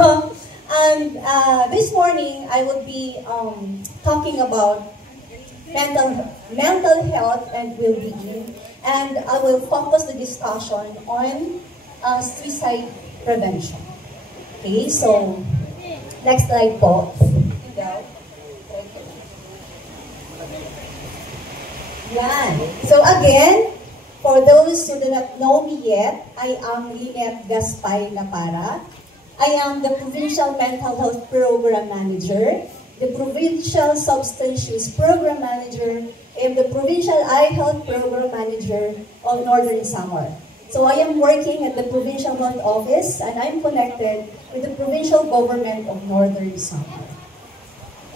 And this morning, I will be talking about mental health and well-being, and I will focus the discussion on suicide prevention. Okay, so next slide po. Yan. So again, for those who do not know me yet, I am Lynette Gaspay Lapara. I am the Provincial Mental Health Program Manager, the Provincial Substance Use Program Manager, and the Provincial Eye Health Program Manager of Northern Samar. So I am working at the Provincial Health Office, and I'm connected with the Provincial Government of Northern Samar.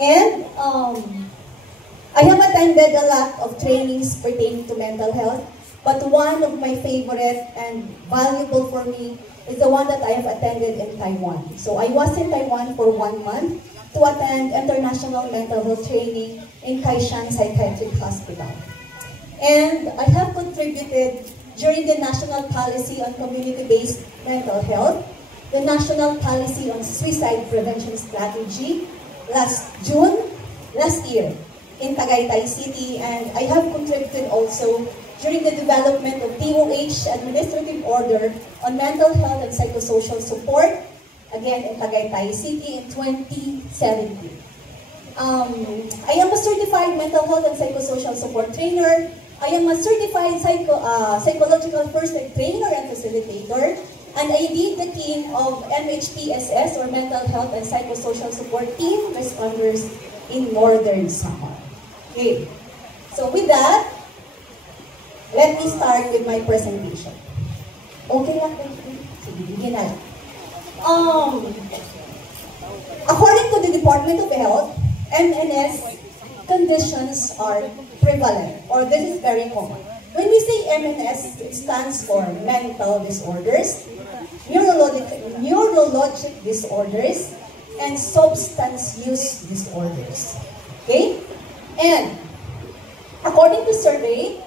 And I have attended a lot of trainings pertaining to mental health, but one of my favorite and valuable for me is the one that I have attended in Taiwan. So I was in Taiwan for 1 month to attend international mental health training in Kaishan Psychiatric Hospital. And I have contributed during the National Policy on Community-Based Mental Health, the National Policy on Suicide Prevention Strategy last year in Tagaytay City, and I have contributed also during the development of DOH Administrative Order on Mental Health and Psychosocial Support, again in Tagaytay City in 2017. I am a certified mental health and psychosocial support trainer. I am a certified psychological first aid trainer and facilitator, and I lead the team of MHPSS, or Mental Health and Psychosocial Support Team Responders in Northern Samar. Okay, so with that, let me start with my presentation. Okay lang, sige, bigyan na lang. According to the Department of Health, MNS conditions are prevalent, or this is very common. When we say MNS, it stands for mental disorders, neurologic disorders, and substance use disorders. Okay? And according to survey,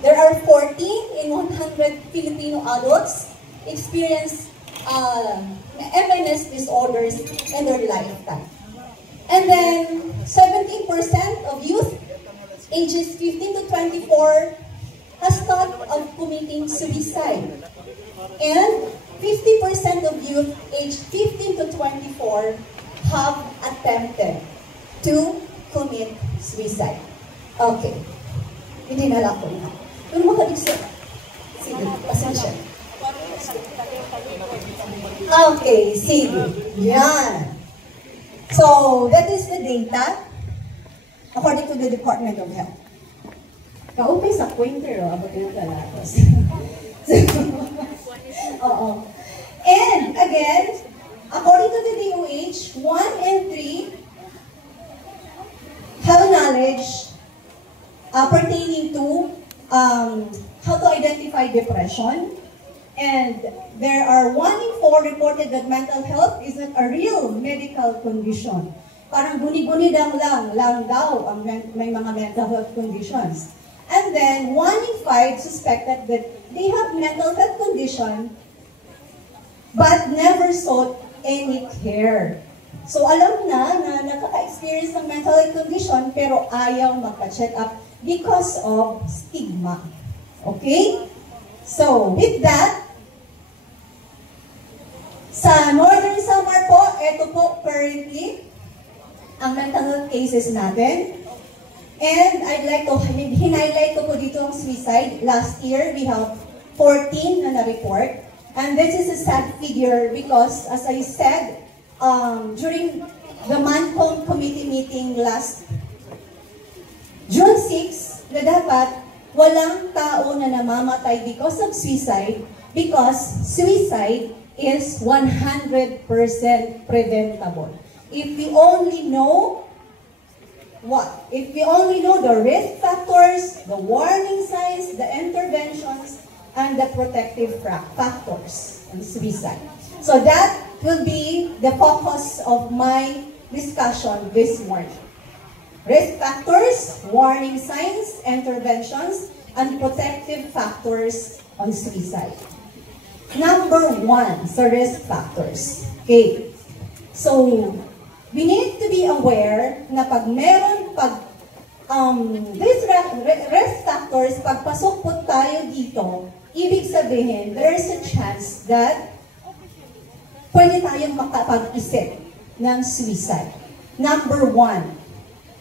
there are 40 in 100 Filipino adults experience MNS disorders in their lifetime. And then 17% of youth ages 15 to 24 has thought of committing suicide. And 50% of youth aged 15 to 24 have attempted to commit suicide. Okay. Hindi na lang ko na. Yung mga isa. Sige, pasensya. Okay, sige. Yan. So, that is the data according to the Department of Health. Kaupay sa pointer, abot yung talatos. Oo. And, again, according to the DOH, 1 and 3 have knowledge pertaining to how to identify depression. And there are 1 in 4 reported that mental health is not a real medical condition. Parang guni-guni lang daw ang may mga mental health conditions. And then 1 in 5 suspected that they have mental health condition but never sought any care. So alam na nakaka-experience ng mental health condition pero ayaw magpa-check up because of stigma. Okay? So, with that, sa Northern Samar po, ito po currently ang mental health cases natin. And I'd like to highlight ko po dito ang suicide. Last year, we have 14 na na-report. And this is a sad figure because, as I said, during the MANCOM committee meeting last June 6, na dapat walang tao na namamatay because of suicide because suicide is 100% preventable. If we only know if we only know the risk factors, the warning signs, the interventions, and the protective factors on suicide. So that will be the focus of my discussion this morning. Risk factors, warning signs, interventions, and protective factors on suicide. Number 1 sa risk factors. Okay. So, we need to be aware na pag these risk factors, pagpasok po tayo dito, ibig sabihin, there's a chance that pwede tayong makapag-isip ng suicide. Number 1.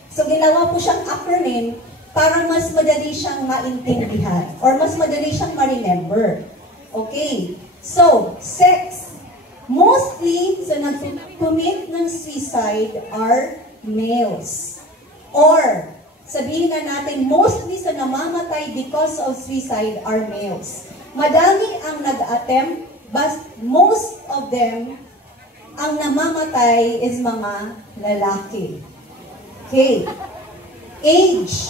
So, ginawa po siyang acronym para mas madali siyang maintindihan or mas madali siyang ma-remember. Okay. So, sex. Mostly, so nag-commit ng suicide are males. Or, sabihin na natin, mostly sa namamatay because of suicide are males. Madami ang nag-attempt, but most of them, ang namamatay is mga lalaki. Okay. Age.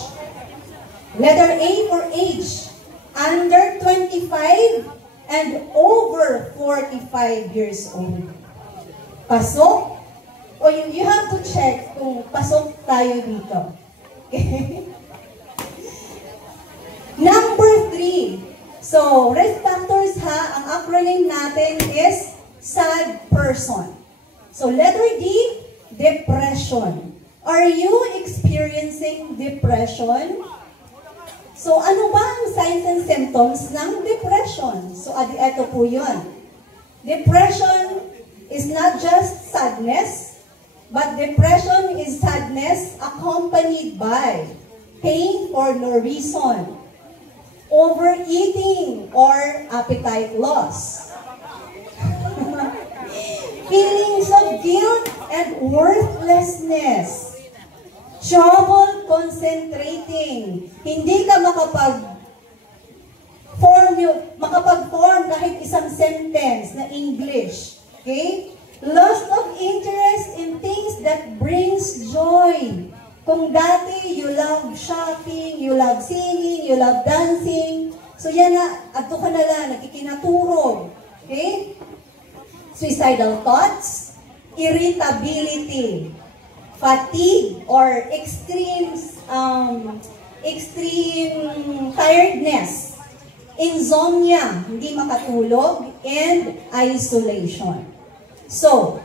Letter A for age. Under 25 and over 45 years old. Pasok? O you have to check kung pasok tayo dito. Okay? Number 3. So, risk factors ha, ang acronym natin is SAD person. So, letter D, depression. Are you experiencing depression? So, ano ba ang signs and symptoms ng depression? So, ito po yun. Depression is not just sadness, but depression is sadness accompanied by pain for no reason, overeating or appetite loss, feelings of guilt and worthlessness, trouble concentrating, hindi ka makapag-form kahit isang sentence na English. Okay? Loss of interest in things that brings joy. Kung dati you love shopping, you love singing, you love dancing, so yan na, ato ka na lang, nagkikinaturog. Okay? Suicidal thoughts, irritability, fatigue or extreme tiredness, insomnia, hindi makatulog, and isolation. So,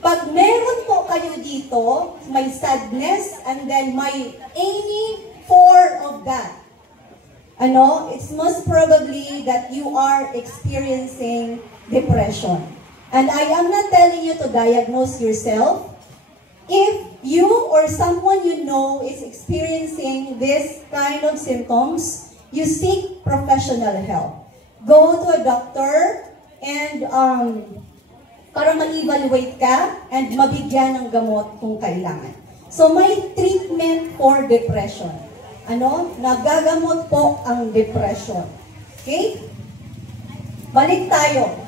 pag meron po kayo dito, may sadness and then may any form of that, it's most probably that you are experiencing depression. And I am not telling you to diagnose yourself. If you or someone you know is experiencing this kind of symptoms, you seek professional help. Go to a doctor and para ma-evaluate ka and mabigyan ng gamot kung kailangan. So may treatment for depression. Nagagamot po ang depression. Okay? Balik tayo.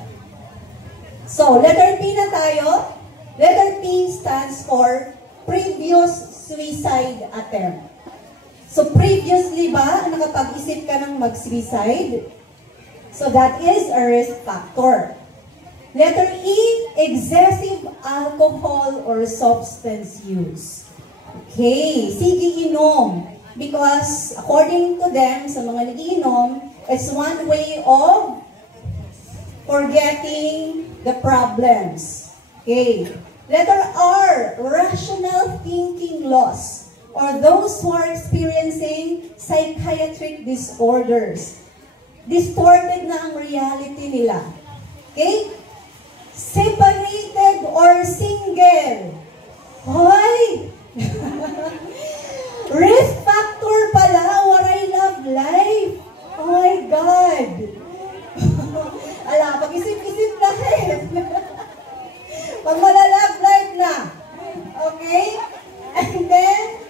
So, letter P na tayo. Letter P stands for previous suicide attempt. So, previously ba, nakapag-isip ka ng mag-suicide? So, that is a risk factor. Letter E, excessive alcohol or substance use. Okay, sige inom. Because, according to them, sa mga nagiinom, it's one way of forgetting the problems. Okay. Letter R, rational thinking loss, or those who are experiencing psychiatric disorders. Distorted na ang reality nila. Okay? Separated or single. Hoy! Risk factor pala, waray love life. Oh my God! Ala, pag-isip-isip lahat. Pag malalove life na. Okay? And then,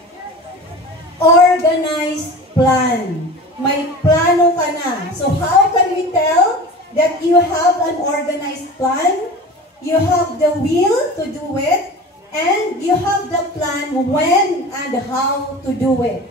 organized plan. May plano ka na. So how can we tell that you have an organized plan? You have the will to do it, and you have the plan when and how to do it.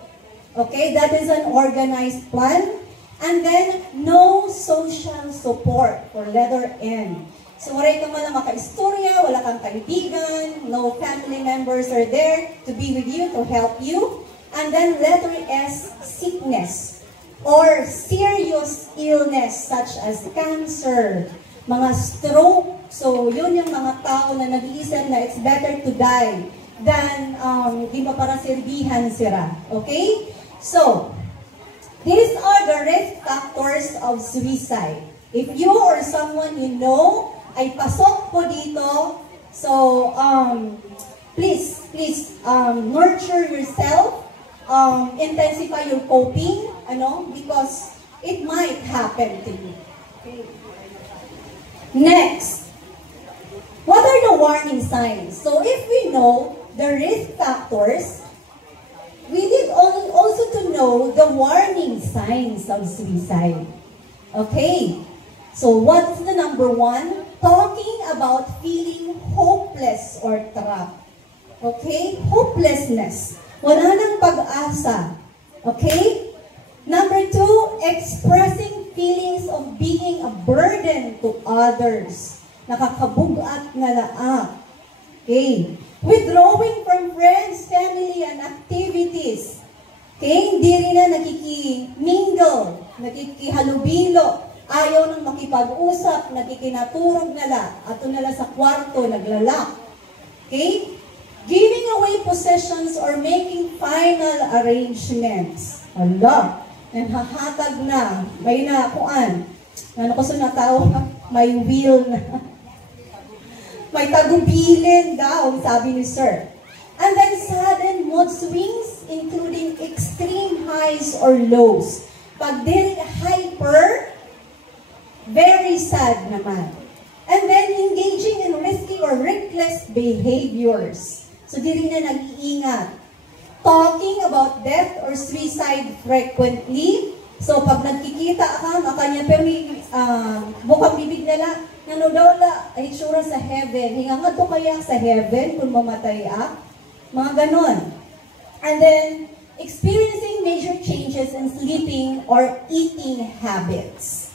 Okay? That is an organized plan. And then, no social support for letter N. So, waray ka man makaistorya, wala kang kaibigan, no family members are there to be with you, to help you. And then, letter S, sickness. or serious illness such as cancer, mga stroke. So, yun yung mga tao na nag-iisip na it's better to die than di maparasilbihan sila. Okay? So, these are the risk factors of suicide. If you or someone you know ay pasok po dito, so please nurture yourself, intensify your coping, because it might happen to you. Okay. Next, what are the warning signs? So if we know the risk factors, we need also to know the warning signs of suicide. Okay, so what's the number one? Talking about feeling hopeless or trapped. Okay, hopelessness. Wala nang pag-asa. Okay? Number two, expressing feelings of being a burden to others. Nakakabugat na laak. Okay? Withdrawing from friends, family, and activities. Okay? Hindi rin na nakikimingle, nakikihalubilo, ayaw nang makipag-usap, nakikinaturog na lang, ato na lang sa kwarto, naglalak. Okay? Giving away possessions or making final arrangements. Allah, nanhahatag na, may nakuan. Ano ko sa natao, may will na. May tagubilin daw, sabi ni Sir. And then sudden mood swings, including extreme highs or lows. Pag diri hyper, very sad naman. And then engaging in risky or reckless behaviors. So diri na nag-iingat. Talking about death or suicide frequently. So pag nagkikita ka, makanya pero bukang bibig nila, nanodawla, ay sura sa heaven. Hinga nga to kaya sa heaven kung mamatay mga ganon. And then, experiencing major changes in sleeping or eating habits.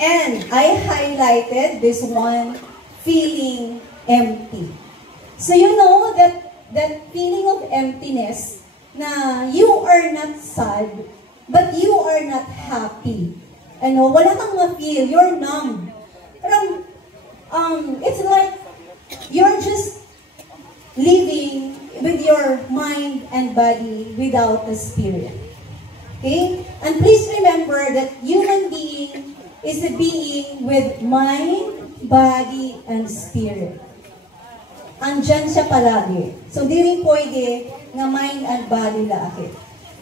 And I highlighted this one, feeling empty. So you know that feeling of emptiness na you are not sad, but you are not happy. Wala kang ma-feel, you're numb. Parang, it's like you're just living with your mind and body without the spirit. Okay? And please remember that human being is a being with mind, body, and spirit. Andyan siya palagi. So, di rin pwede na mind and body laakit.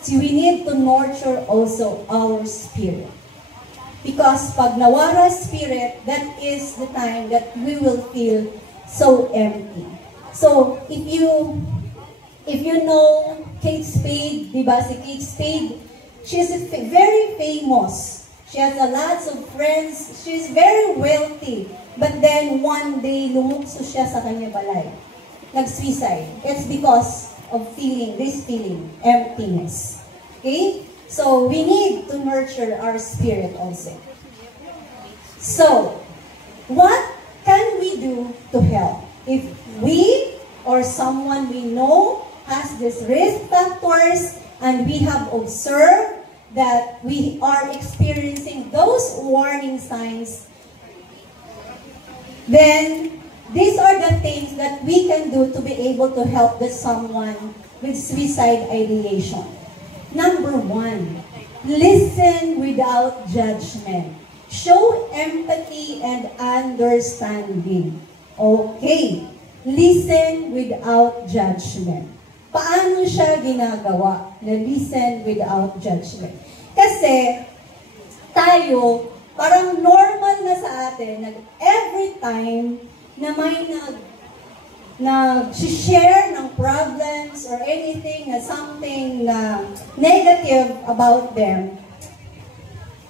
So, we need to nurture also our spirit. Because pag nawara spirit, that is the time that we will feel so empty. So, if you know Kate Spade, diba? Si Kate Spade, she's very famous. She has lots of friends. She's very wealthy. But then, one day, lumukso siya sa kanya balay. Nag-suicide. It's because of this feeling, emptiness. Okay? So, we need to nurture our spirit also. So, what can we do to help? If we or someone we know has these risk factors and we have observed that we are experiencing those warning signs, then these are the things that we can do to be able to help someone with suicide ideation. Number one, listen without judgment. Show empathy and understanding. Okay, listen without judgment. Paano siya ginagawa na listen without judgment? Kasi tayo, parang normal na sa atin na every time na may nag-share ng problems or anything na something na negative about them,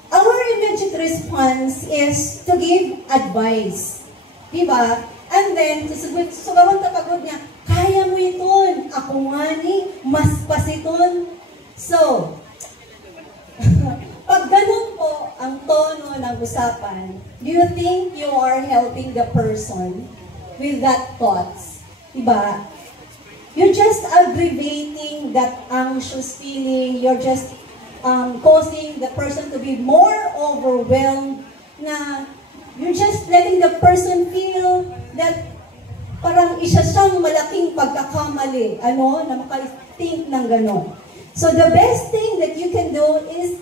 our immediate response is to give advice. Diba? And then, sugawan kapagod niya, kaya mo iton, ako nga ni, mas pasiton. So, pag ganun po ang tono ng usapan, do you think you are helping the person with that thoughts? Diba? You're just aggravating that anxious feeling. You're just causing the person to be more overwhelmed, na you're just letting the person feel that parang isa siyang malaking pagkakamali, na maka-think ng gano'n. So the best thing that you can do is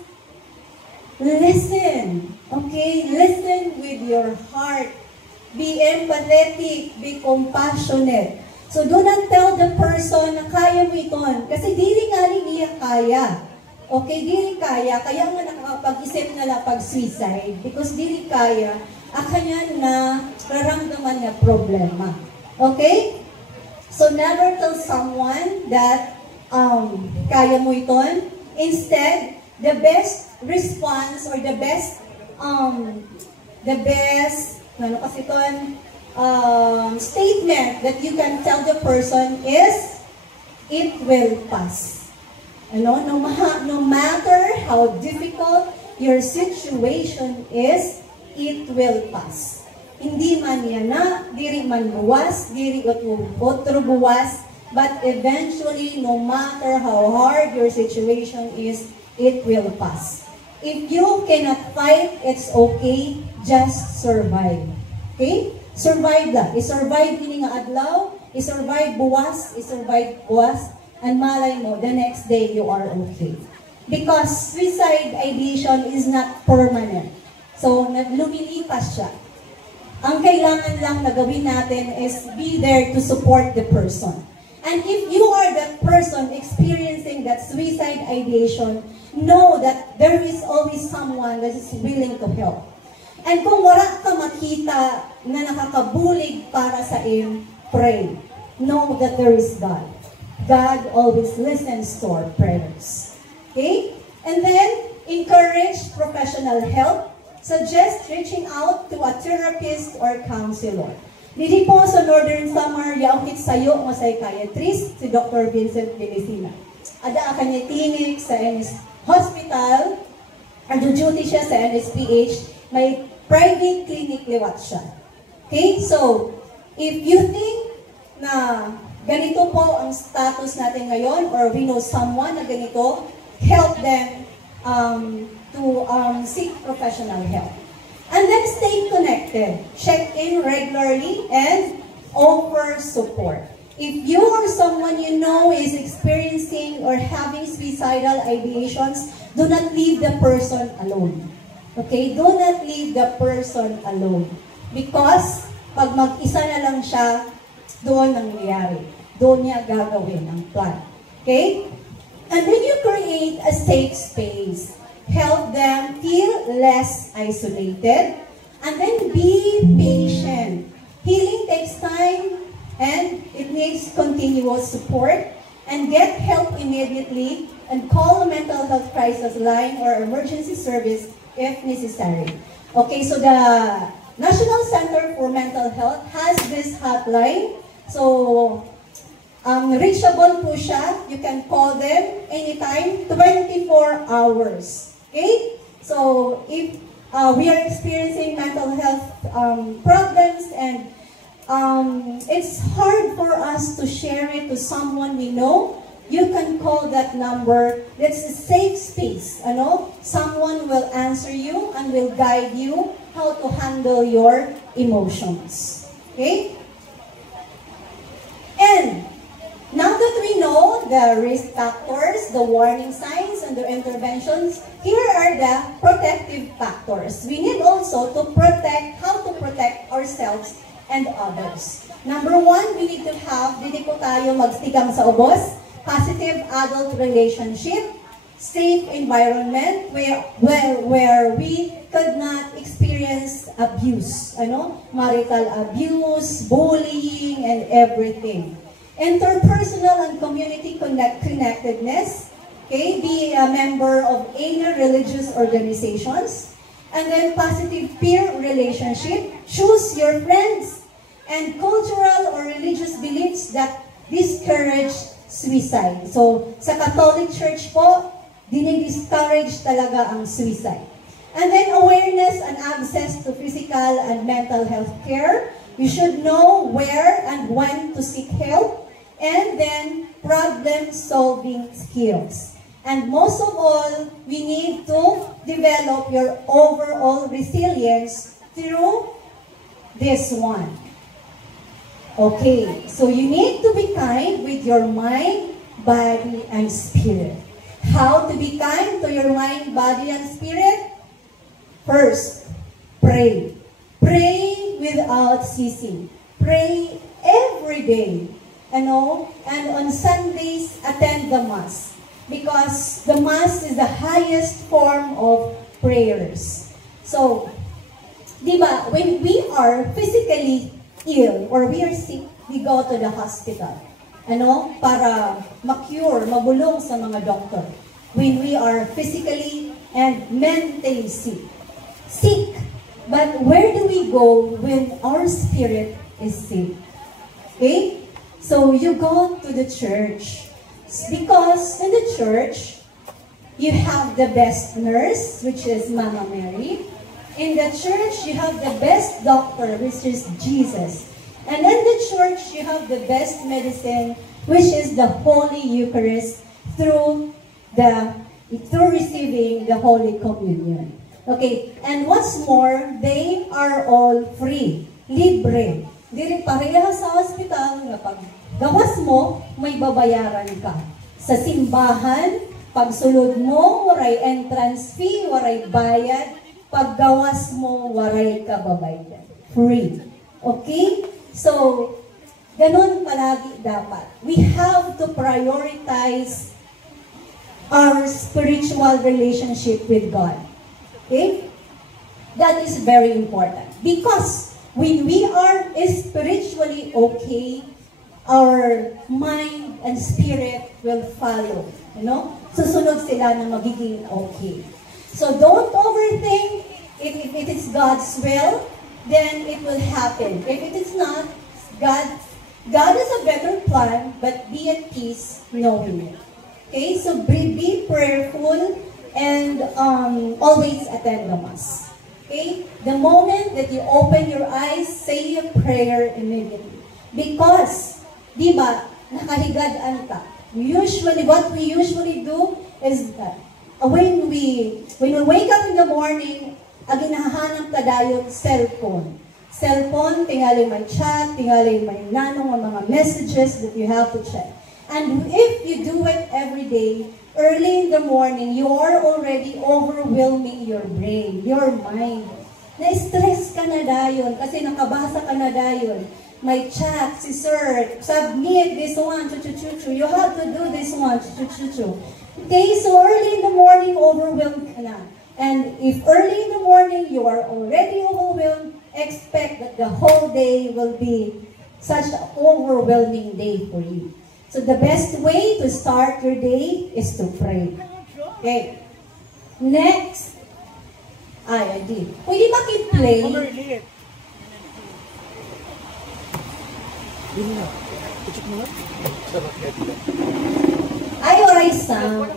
listen. Okay? Listen with your heart. Be empathetic. Be compassionate. So do not tell the person na kaya mo ito. Kasi dili nga rin niya kaya. Okay? Dili kaya. Kaya nga nakakapag-isip na lang pag-suicide. Because dili kaya, kanya na raramdaman niya problema. Okay? So never tell someone that kaya mo ito. Instead, the best response or the best statement that you can tell the person is, it will pass. No matter how difficult your situation is, it will pass. Hindi man yan na, diri man buwas, diri otro buwas, but eventually, no matter how hard your situation is, it will pass. If you cannot fight, it's okay, just survive. Okay? Survive lang. I-survive ini nga adlaw, i-survive buwas, i-survive buwas, and malay mo, the next day you are okay. Because suicide ideation is not permanent. So, lumilipas siya. Ang kailangan lang na gawin natin is be there to support the person. And if you are that person experiencing that suicide ideation, know that there is always someone that is willing to help. And kung wala ka makita na nakakabulig para sa pray. Know that there is God. God always listens to our prayers. Okay? And then, encourage professional help. Suggest reaching out to a therapist or counselor. Dili po sa Northern Samar, yaukit sayo mo psychiatrist, si Dr. Vincent Vilicina. Ada kanya clinic sa NS Hospital, duty siya sa NSPH, may private clinic liwat siya. Okay, so, if you think na ganito po ang status natin ngayon, or we know someone na ganito, help them to seek professional help. And then stay connected. Check in regularly and offer support. If you or someone you know is experiencing or having suicidal ideations, do not leave the person alone. Okay? Do not leave the person alone. Because pag mag-isa na lang siya, doon nangyayari. Doon niya gagawin ang plan. Okay? And then you create a safe space. Help them feel less isolated. And then be patient. Healing takes time and it needs continuous support. And get help immediately and call a mental health crisis line or emergency service if necessary. Okay, so the National Center for Mental Health has this hotline. So, reachable po siya. You can call them anytime, 24 hours. Okay? So, if we are experiencing mental health problems and it's hard for us to share it to someone we know, you can call that number. That's a safe space. Someone will answer you and will guide you how to handle your emotions. Okay? And now that we know the risk factors, the warning signs, and the interventions, here are the protective factors. We need also to protect, how to protect ourselves and others. Number one, we need to have, dili po tayo magstigang sa ubos, positive adult relationship, safe environment where we could not experience abuse, marital abuse, bullying, and everything. Interpersonal and community connectedness, okay, be a member of any religious organizations, and then positive peer relationship, choose your friends, and cultural or religious beliefs that discourage suicide. So, sa Catholic Church po, dinidiscourage talaga ang suicide. And then awareness and access to physical and mental health care. You should know where and when to seek help. And then problem-solving skills. And most of all, we need to develop your overall resilience through this one. Okay, so you need to be kind with your mind, body, and spirit. How to be kind to your mind, body, and spirit? First, pray. Pray without ceasing. Pray every day. And on Sundays, attend the Mass. Because the Mass is the highest form of prayers. So, diba, when we are physically ill or we are sick, we go to the hospital. Para ma-cure, mabulong sa mga doktor. When we are physically and mentally sick. But where do we go when our spirit is sick? Okay? So you go to the church. Because in the church, you have the best nurse, which is Mama Mary. In the church, you have the best doctor, which is Jesus. And in the church, you have the best medicine, which is the Holy Eucharist through receiving the Holy Communion. Okay, and what's more, they are all free, libre. Dili pareha sa hospital nga pag gawas mo, may babayaran ka. Sa simbahan, pagsulod mo, waray entrance fee, waray bayad. Paggawas mo, waray ka babayaran. Free. Okay? So, ganun palagi dapat. We have to prioritize our spiritual relationship with God. Okay? That is very important. Because when we are spiritually okay, our mind and spirit will follow. Susunod sila na magiging okay. So don't overthink. If it is God's will, then it will happen. If it is not, God has a better plan, but be at peace knowing it. Okay? So be prayerful and always attend the Mass. Okay? The moment that you open your eyes, say a prayer immediately. Because, di ba, nakahigadaan ka. What we usually do is that when we wake up in the morning, aginahanap ka dayon cellphone. Cellphone, tingali may chat, tingali may nanong mga messages that you have to check. And if you do it every day, early in the morning, you are already overwhelming your brain, your mind. Na-stress ka na dayon kasi nakabasa ka na dayon. May chat, si sir, submit this one, chu-chu-chu-chu. You have to do this one, chu-chu-chu-chu. Okay, so early in the morning, overwhelmed ka na. And if early in the morning, you are already overwhelmed, expect that the whole day will be such an overwhelming day for you. So the best way to start your day is to pray. Okay. Next. I did. Pwede maki-play. Ay, oray sound.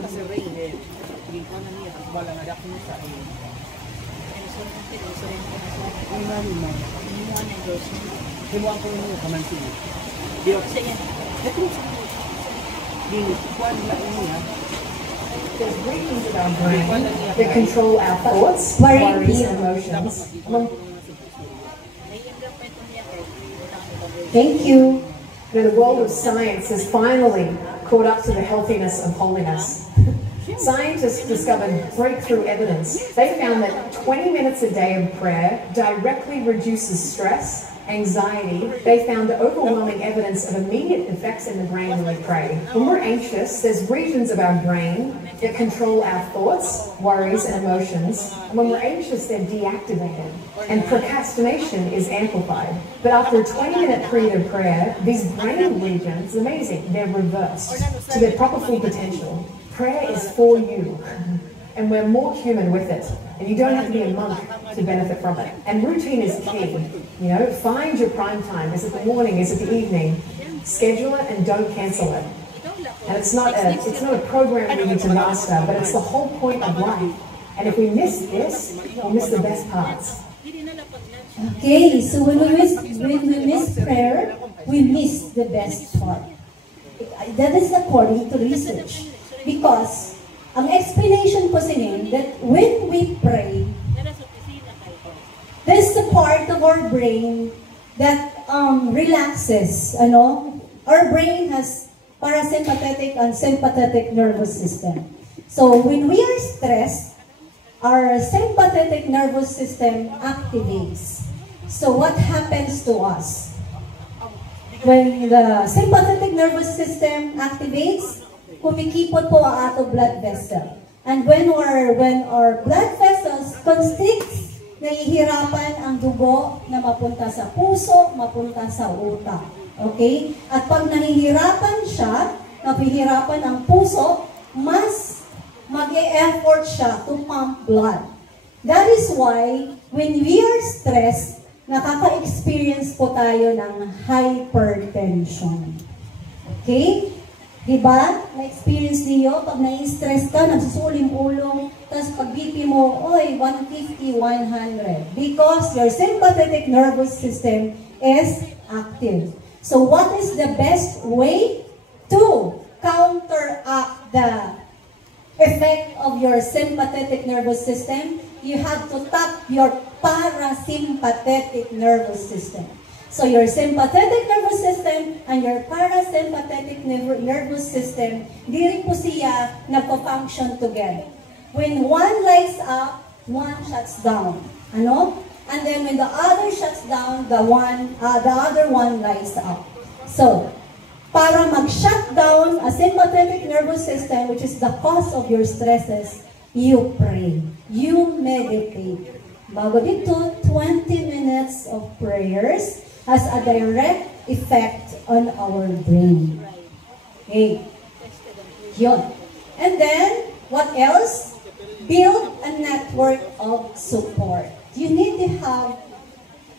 There's regions of our brain that control our thoughts, worries, and emotions. Thank you. The world of science has finally caught up to the healthiness of holiness. Scientists discovered breakthrough evidence. They found that 20 minutes a day of prayer directly reduces stress, anxiety. They found overwhelming evidence of immediate effects in the brain when we pray. When we're anxious, there's regions of our brain that control our thoughts, worries, and emotions. And when we're anxious, they're deactivated. And procrastination is amplified. But after a 20-minute period of prayer, these brain regions, amazing, they're reversed to their proper full potential. Prayer is for you. And we're more human with it. And you don't have to be a monk to benefit from it. And routine is key. Find your prime time. Is it the morning? Is it the evening? Schedule it and don't cancel it. And it's not a program we need to master, but it's the whole point of life. And if we miss this, we'll miss the best parts. Okay, so when we miss prayer, we miss the best part. That is according to research. Because ang explanation po sinin that when we pray, there's a part of our brain that relaxes, Our brain has parasympathetic and sympathetic nervous system. So when we are stressed, our sympathetic nervous system activates. So what happens to us? When the sympathetic nervous system activates, kumikipot po ang ato blood vessel. And when our blood vessels constricts, nahihirapan ang dugo na mapunta sa puso, mapunta sa utak. Okay? At pag nahihirapan siya, napihirapan ang puso, mas mag-e-effort siya to pump blood. That is why, when we are stressed, nakaka-experience po tayo ng hypertension. Okay? Diba? Na-experience niyo, pag na-stress ka, nagsusuling-ulong, tapos pag BP mo, 150, 100. Because your sympathetic nervous system is active. So what is the best way to counteract the effect of your sympathetic nervous system? You have to tap your parasympathetic nervous system. So your sympathetic nervous system and your parasympathetic nervous system, diri po siya nagpo-function together. When one lights up, one shuts down. And then when the other shuts down, the other one lights up. So, para mag-shut down a sympathetic nervous system, which is the cause of your stresses, you pray. You meditate. Bago dito, 20 minutes of prayers has a direct effect on our brain. Okay. Yun. And then, what else? Build a network of support. You need to have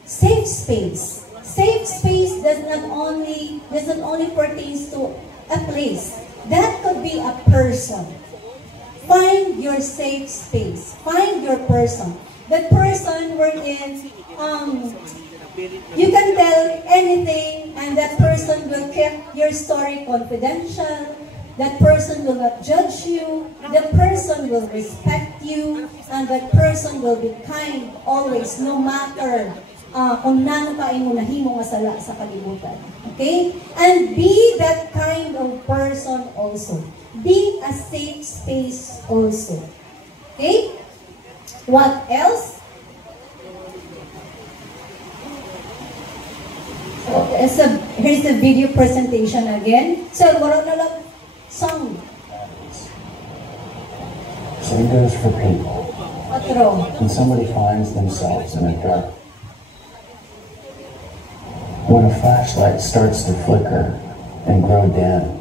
safe space. Safe space does not only pertains to a place. That could be a person. Find your safe space. Find your person. That person wherein you can tell anything, and that person will keep your story confidential. That person will not judge you. That person will respect you. And that person will be kind always, no matter kung nano ka mo nahimo nga sala sa kalibutan. Okay? And be that kind of person also. Be a safe space also. Okay? What else? Here's a video presentation again. So, wala na lang song. Same goes for people. Patro. When somebody finds themselves in a dark, when a flashlight starts to flicker and grow dim,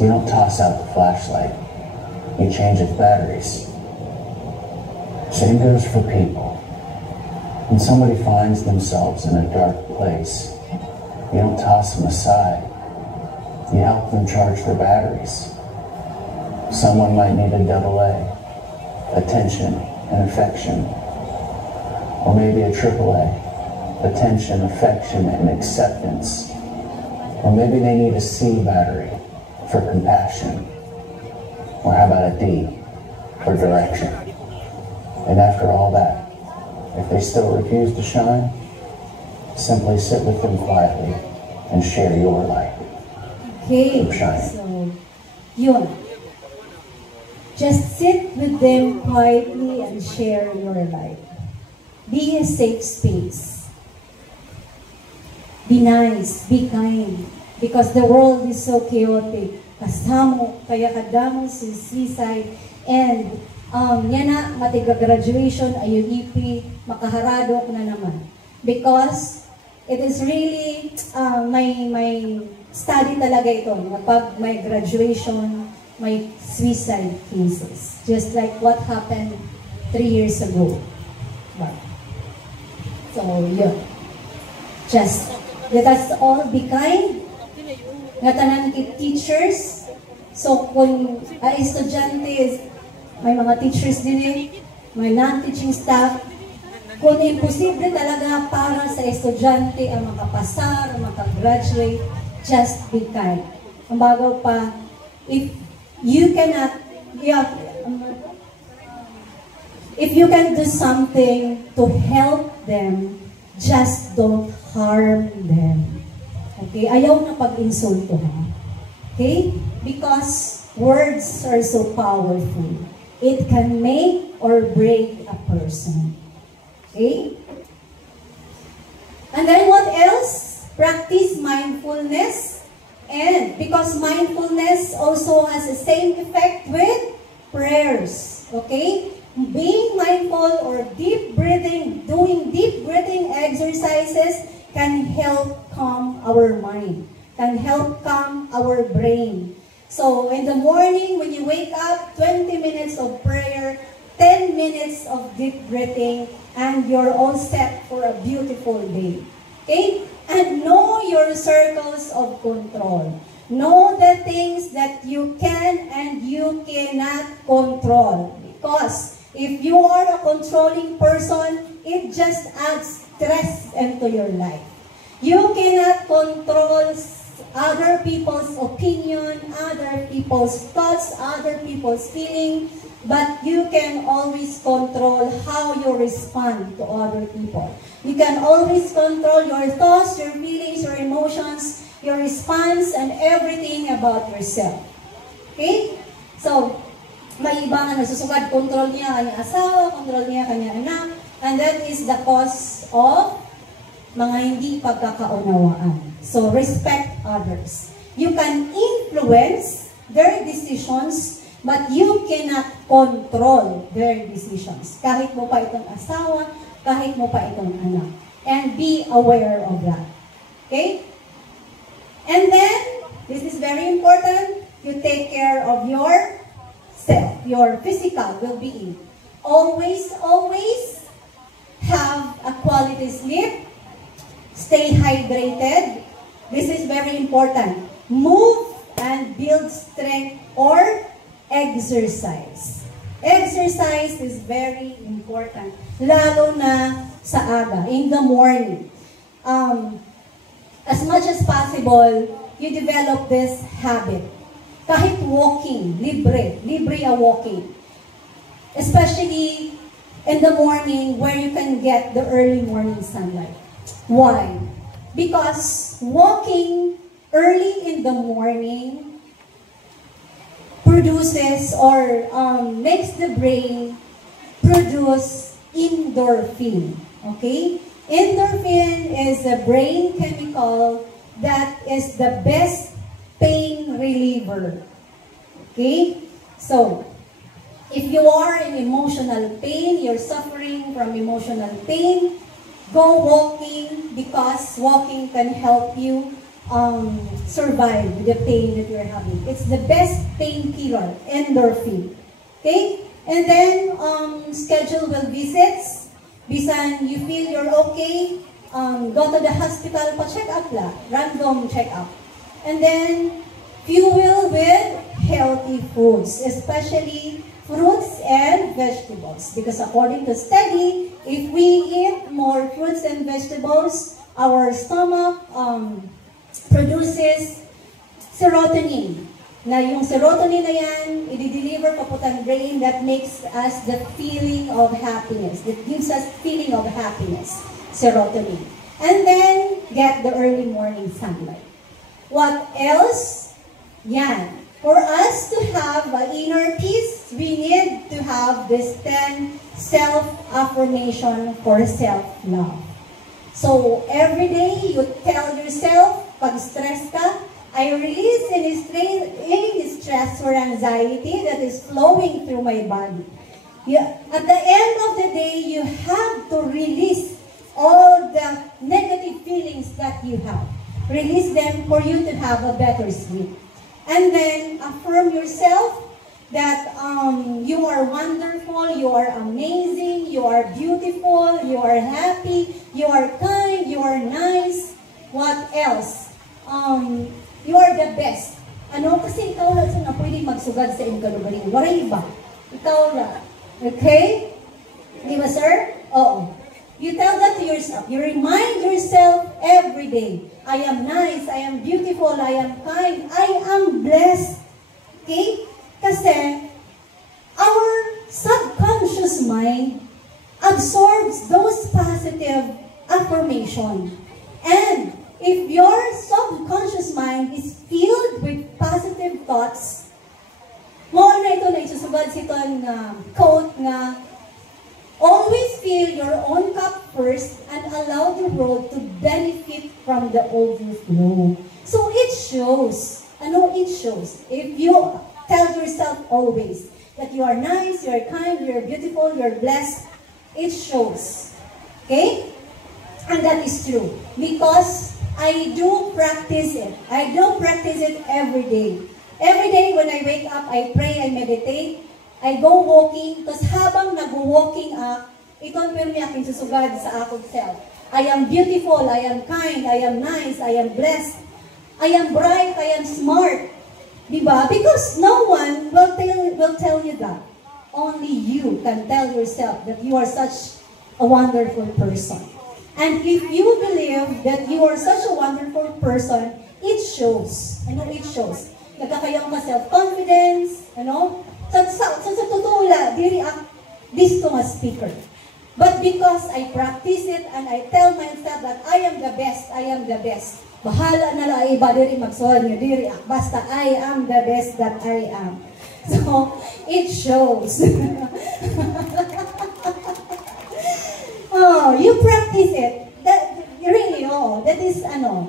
you don't toss out the flashlight. You change its batteries. Same goes for people. When somebody finds themselves in a dark place, you don't toss them aside. You help them charge their batteries. Someone might need a AA, attention and affection. Or maybe a AAA, attention, affection, and acceptance. Or maybe they need a C battery for compassion. Or how about a D for direction? And after all that, if they still refuse to shine, simply sit with them quietly and share your light. Okay, so, yun. Just sit with them quietly and share your life. Be a safe space. Be nice, be kind. Because the world is so chaotic. Kasamo, kaya kadamo si suicide. And, yan na, matiga-graduation, ayun makaharadok na naman. Because, it is really, may study talaga ito. Kapag may graduation, may suicide cases. Just like what happened 3 years ago. So, yun. Just, let us all be kind. Nga tanan teachers. So, kung estudyante, may mga teachers din may non-teaching staff. Kung imposible talaga para sa estudyante ang makapasar, makagraduate, just be kind. Ang bago pa, if you cannot yeah, if you can do something to help them, just don't harm them. Okay? Ayaw na pag-insulto, ha? Okay? Because words are so powerful. It can make or break a person. Okay? And then what else? Practice mindfulness. And because mindfulness also has the same effect with prayers. Okay? Being mindful or deep breathing, doing deep breathing exercises can help calm our mind, can help calm our brain. So in the morning when you wake up, 20 minutes of prayer, 10 minutes of deep breathing, and you're all set for a beautiful day. Okay? And know your circles of control. Know the things that you can and you cannot control. Because if you are a controlling person, it just adds stress into your life. You cannot control other people's opinion, other people's thoughts, other people's feelings, but you can always control how you respond to other people. You can always control your thoughts, your feelings, your emotions, your response, and everything about yourself. Okay? So, may iba nga nagsusugad, control niya kanyang asawa, control niya kanyang anak, and that is the cause of mga hindi pagkakaunawaan. So, respect others. You can influence their decisions, but you cannot control their decisions. Kahit mo pa itong asawa, kahit mo pa itong anak. And be aware of that. Okay? And then, this is very important, you take care of your self, your physical well-being. Always, always have a quality sleep. Stay hydrated. This is very important. Move and build strength or exercise. Exercise is very important, lalo na sa aga, in the morning. As much as possible, you develop this habit. Kahit walking, libre a walking. Especially in the morning where you can get the early morning sunlight. Why? Because walking early in the morning produces or makes the brain produce endorphin. Okay? Endorphin is a brain chemical that is the best pain reliever. Okay? So, if you are in emotional pain, you're suffering from emotional pain, go walking because walking can help you survive the pain that you're having. It's the best painkiller, endorphin. Okay? And then, schedule well visits. Bisan you feel you're okay, go to the hospital pa check up la, random check up. And then, fuel with healthy foods, especially fruits and vegetables. Because according to study, if we eat more fruits and vegetables, our stomach produces serotonin. Na yung serotonin na yan, i-deliver papuntang brain that makes us the feeling of happiness. That gives us feeling of happiness, serotonin. And then, get the early morning sunlight. What else? Yan. For us to have an inner peace, we need to have this 10 self-affirmation for self-love. So, every day, you tell yourself, pag stress ka, I release any stress or anxiety that is flowing through my body. At the end of the day, you have to release all the negative feelings that you have. Release them for you to have a better sleep. And then affirm yourself that you are wonderful, you are amazing, you are beautiful, you are happy, you are kind, you are nice. What else? You are the best. Ano? Kasi ikaw lang na pwede magsugad sa iyong kalugaring. Waray iba. Ikaw lang. Okay? Di ba, sir? Oo. You tell that to yourself. You remind yourself every day. I am nice. I am beautiful. I am kind. I am blessed. Okay? Kasi, our subconscious mind absorbs those positive affirmation. And if your subconscious mind is filled with positive thoughts, mo na ito na isusubad sa ito na quote nga, always fill your own cup first and allow the world to benefit from the overflow. So it shows, it shows. If you tell yourself always that you are nice, you are kind, you are beautiful, you are blessed, it shows. Okay? And that is true. Because I do practice it. I do practice it every day. Every day when I wake up, I pray, I meditate, I go walking, tapos habang nag-walking i-confirm niya aking susugad sa akong self. I am beautiful, I am kind, I am nice, I am blessed, I am bright, I am smart. Diba? Because no one will tell you that. Only you can tell yourself that you are such a wonderful person. And if you believe that you are such a wonderful person, it shows. It shows. Nagkakayang ka self-confidence, Sa totoo lang, di react this to a speaker. But because I practice it and I tell myself that I am the best, I am the best. Bahala na lang iba diri magsuon nga di react. Basta I am the best that I am. So, it shows. Oh, you practice it.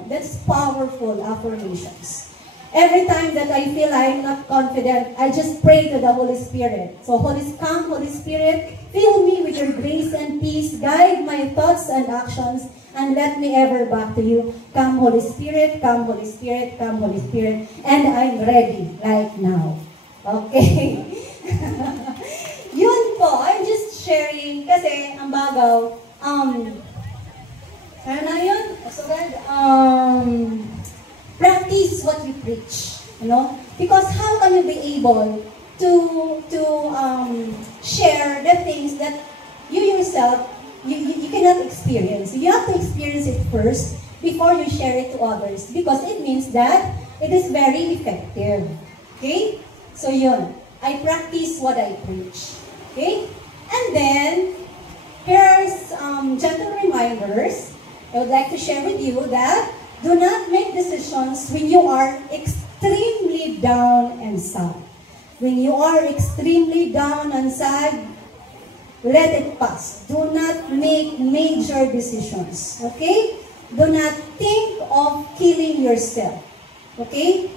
That's powerful affirmations. Every time that I feel I'm not confident, I just pray to the Holy Spirit. So, Holy Spirit, fill me with your grace and peace, guide my thoughts and actions, and let me ever back to you. Come, Holy Spirit, come, Holy Spirit, come, Holy Spirit, and I'm ready right now. Okay? Yun po, I'm just sharing, kasi ang bagaw, ano na yun? Practice what you preach, because how can you be able to share the things that you yourself you cannot experience? You have to experience it first before you share it to others, because it means that it is very effective. Okay, so yun, I practice what I preach. Okay, and then here's gentle reminders I would like to share with you that do not make decisions when you are extremely down and sad. When you are extremely down and sad, let it pass. Do not make major decisions. Okay? Do not think of killing yourself. Okay?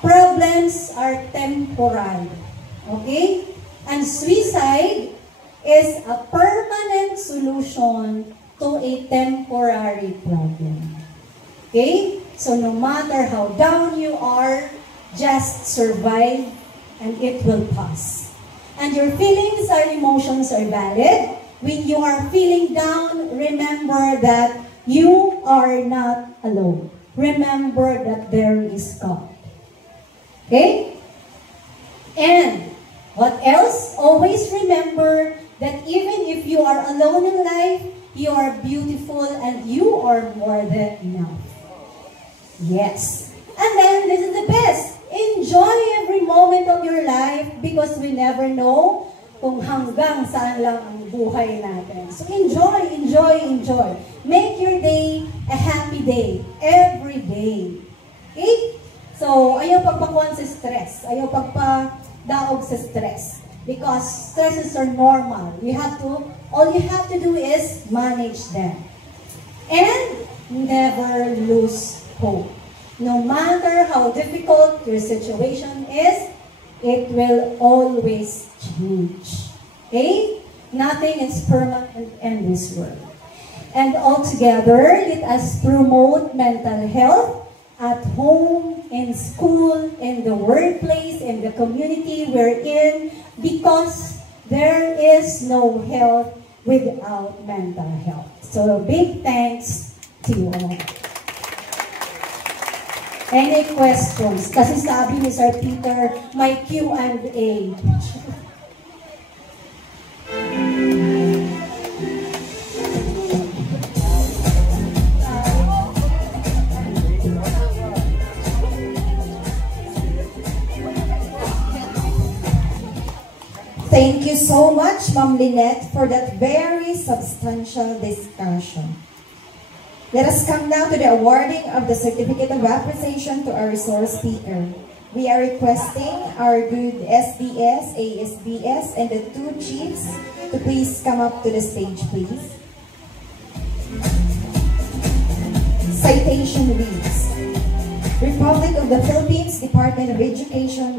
Problems are temporary. Okay? And suicide is a permanent solution to a temporary problem. Okay? So no matter how down you are, just survive and it will pass. And your feelings or emotions are valid. When you are feeling down, remember that you are not alone. Remember that there is God. Okay? And what else? Always remember that even if you are alone in life, you are beautiful and you are more than enough. Yes. And then this is the best. Enjoy every moment of your life because we never know kung hanggang saan lang ang buhay natin. So enjoy, enjoy, enjoy. Make your day a happy day every day. Okay? So ayaw pagpakuan sa stress. Ayaw pagpadaog sa stress. Because stresses are normal. All you have to do is manage them. And never lose hope. No matter how difficult your situation is, it will always change. Okay? Nothing is permanent in this world. And altogether, let us promote mental health at home, in school, in the workplace, in the community we're in, because there is no health without mental health. So big thanks to you all. Any questions? Kasi sabi ni Sir Peter, may Q&A. so much, Ma'am Lynette, for that very substantial discussion. Let us come now to the awarding of the Certificate of Appreciation to our resource speaker. We are requesting our good SDS, ASBS, and the two chiefs to please come up to the stage, please. Citation reads, Republic of the Philippines, Department of Education,